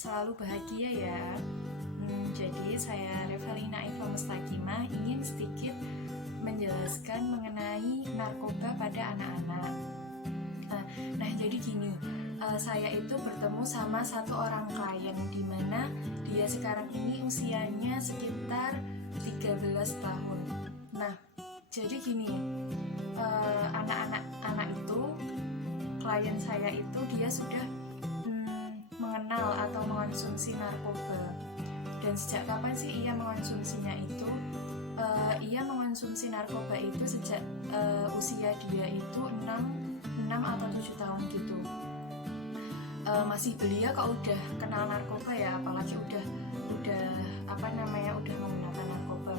selalu bahagia ya. Jadi saya Revalina Iva Mustakimah ingin sedikit menjelaskan mengenai narkoba pada anak-anak. Nah jadi gini, saya itu bertemu sama satu orang klien di mana dia sekarang ini usianya sekitar 13 tahun. Nah jadi gini, anak itu, klien saya itu dia sudah mengenal atau mengonsumsi narkoba. Dan sejak kapan sih ia mengonsumsinya itu? Ia mengonsumsi narkoba itu sejak usia dia itu 6 atau 7 tahun gitu. Masih belia kok udah kenal narkoba ya, apalagi udah menggunakan narkoba.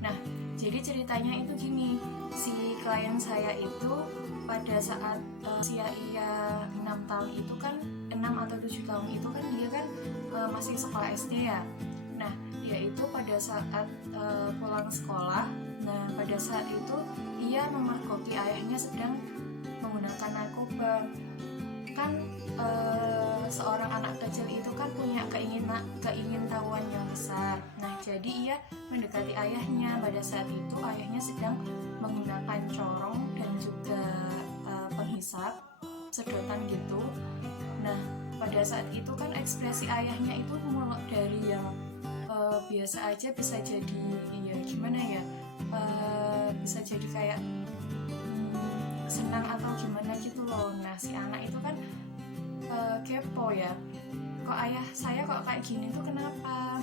Nah, jadi ceritanya itu gini, si klien saya itu pada saat usia ia 6 tahun itu kan, 6 atau 7 tahun itu kan dia kan masih sekolah SD ya. Nah, dia itu pada saat pulang sekolah, nah pada saat itu ia memergoki ayahnya sedang menggunakan narkoba. Kan seorang anak kecil itu kan punya keingintahuan yang besar. Nah, jadi ia mendekati ayahnya. Pada saat itu ayahnya sedang menggunakan corong dan juga penghisap sedotan gitu. Nah, pada saat itu kan ekspresi ayahnya itu mulai dari yang biasa aja bisa jadi bisa jadi kayak senang atau gimana gitu loh. Nah, si anak itu kan kepo ya, kok ayah saya kok kayak gini tuh kenapa?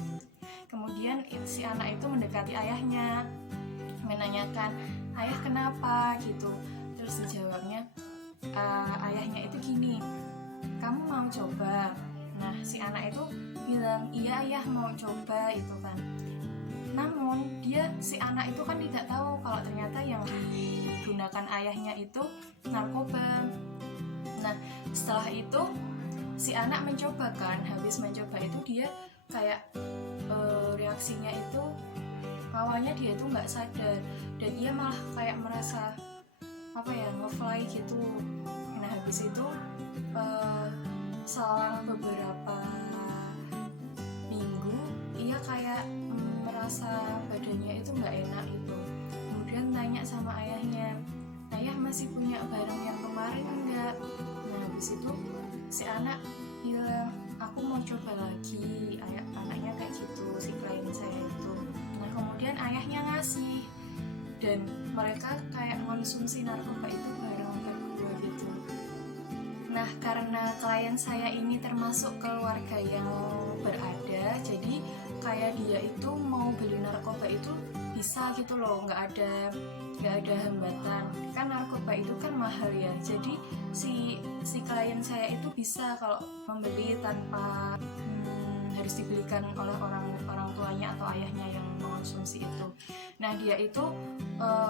Kemudian si anak itu mendekati ayahnya, menanyakan, ayah kenapa gitu. Terus dijawabnya, ayahnya itu gini, kamu mau coba? Nah, si anak itu bilang, iya ayah mau coba itu kan. Namun si anak itu kan tidak tahu kalau ternyata yang digunakan ayahnya itu narkoba. Nah, setelah itu si anak mencoba kan, habis mencoba itu dia kayak reaksinya itu awalnya dia itu nggak sadar dan dia malah kayak merasa ngefly gitu. Nah, habis itu selang beberapa minggu ia kayak merasa badannya itu nggak enak itu. Kemudian tanya sama ayahnya, ayah masih punya barang yang kemarin enggak? Nah, habis itu si anak bilang, aku mau coba lagi. Anaknya kayak gitu, si klien saya itu. Nah, kemudian ayahnya ngasih dan mereka kayak konsumsi narkoba itu bareng berdua gitu. Nah, karena klien saya ini termasuk keluarga yang berada, jadi kayak dia itu mau beli narkoba itu bisa gitu loh, nggak ada hambatan. Kan narkoba itu kan mahal ya, jadi si klien saya itu bisa kalau membeli tanpa harus dibelikan oleh orang tuanya atau ayahnya yang mengonsumsi itu. Nah, dia itu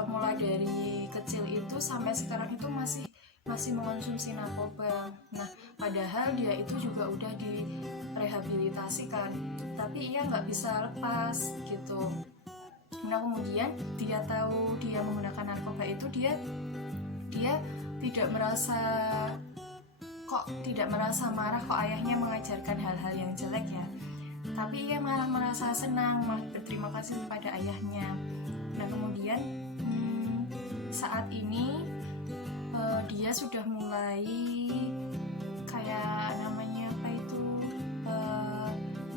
mulai dari kecil itu sampai sekarang itu masih mengonsumsi narkoba. Nah, padahal dia itu juga udah direhabilitasi kan, tapi ia nggak bisa lepas gitu. Nah, kemudian dia tahu dia menggunakan narkoba itu, dia tidak merasa marah kok ayahnya mengajarkan hal-hal yang jelek ya, tapi ia malah merasa senang, malah berterima kasih kepada ayahnya. Nah, kemudian saat ini dia sudah mulai kayak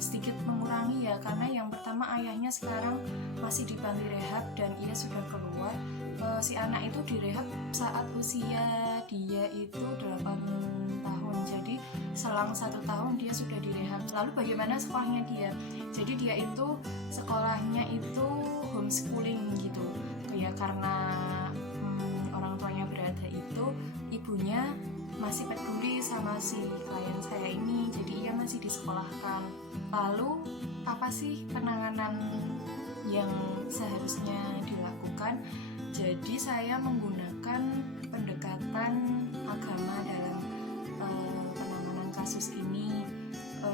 sedikit mengurangi ya, karena yang pertama ayahnya sekarang masih di panti rehab dan ia sudah keluar. Si anak itu direhab saat usia dia itu 8 tahun, jadi selang 1 tahun dia sudah direhab. Lalu bagaimana sekolahnya dia? Jadi dia itu sekolahnya itu homeschooling gitu ya, karena orang tuanya berada itu, ibunya masih peduli sama si klien saya ini, jadi ia masih disekolahkan. Lalu apa sih penanganan yang seharusnya dilakukan? Jadi saya menggunakan pendekatan agama dalam penanganan kasus ini.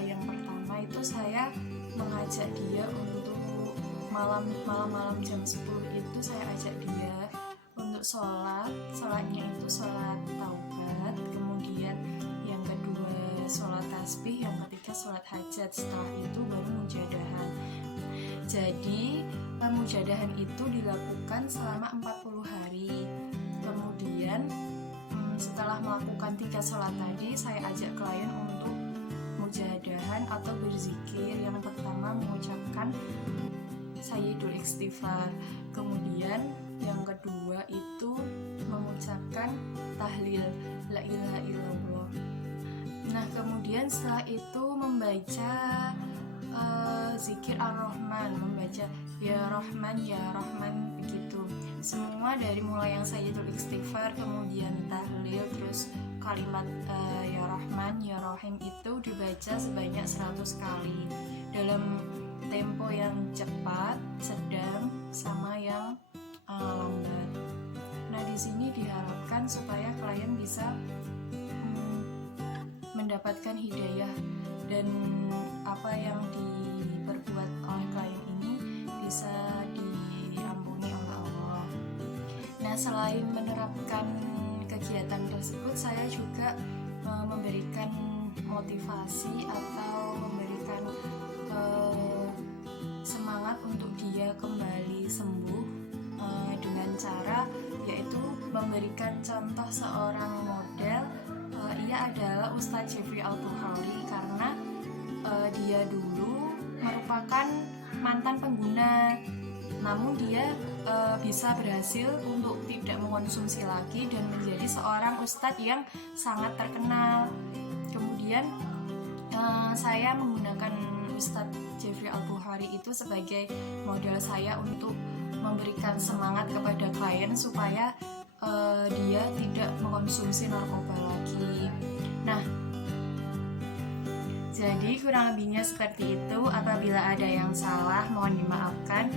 Yang pertama itu saya mengajak dia untuk malam-malam jam 10 itu saya ajak dia untuk sholatnya itu sholat taubat, kemudian yang kedua sholat tasbih yang ketika sholat hajat. Setelah itu baru mujadahan. Jadi pemujadahan itu dilakukan selama 40 hari. Kemudian setelah melakukan 3 sholat tadi, saya ajak klien untuk mujadahan atau berzikir. Yang pertama mengucapkan Sayyidul Istighfar. Kemudian yang kedua itu mengucapkan tahlil la ilaha illallah. Nah, kemudian setelah itu membaca zikir Ar-Rahman, membaca ya Rahman ya Rahman, begitu. Semua dari mulai yang Sayyidul Istighfar, kemudian tahlil, terus kalimat ya Rahman ya Rahim itu dibaca sebanyak 100 kali dalam tempo yang cepat, sedang, sama yang lambat. Nah, di sini diharapkan supaya klien bisa mendapatkan hidayah dan apa yang diperbuat oleh klien ini bisa diampuni oleh Allah. Nah, selain menerapkan kegiatan tersebut, saya juga memberikan motivasi atau memberikan semangat untuk dia kembali sembuh dengan cara yaitu memberikan contoh seorang model. Ia adalah Ustadz Jeffrey Al-Bukhari, karena dia dulu merupakan mantan pengguna, namun dia bisa berhasil untuk tidak mengkonsumsi lagi dan menjadi seorang ustadz yang sangat terkenal. Kemudian saya menggunakan Ustadz Jeffrey Al-Bukhari itu sebagai model saya untuk memberikan semangat kepada klien supaya dia tidak mengkonsumsi narkoba lagi. Nah, jadi kurang lebihnya seperti itu. Apabila ada yang salah, mohon dimaafkan.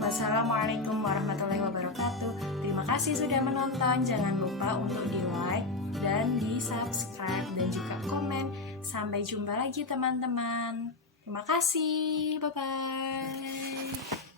Wassalamualaikum warahmatullahi wabarakatuh. Terima kasih sudah menonton. Jangan lupa untuk di like dan di subscribe dan juga komen. Sampai jumpa lagi teman-teman. Terima kasih. Bye bye.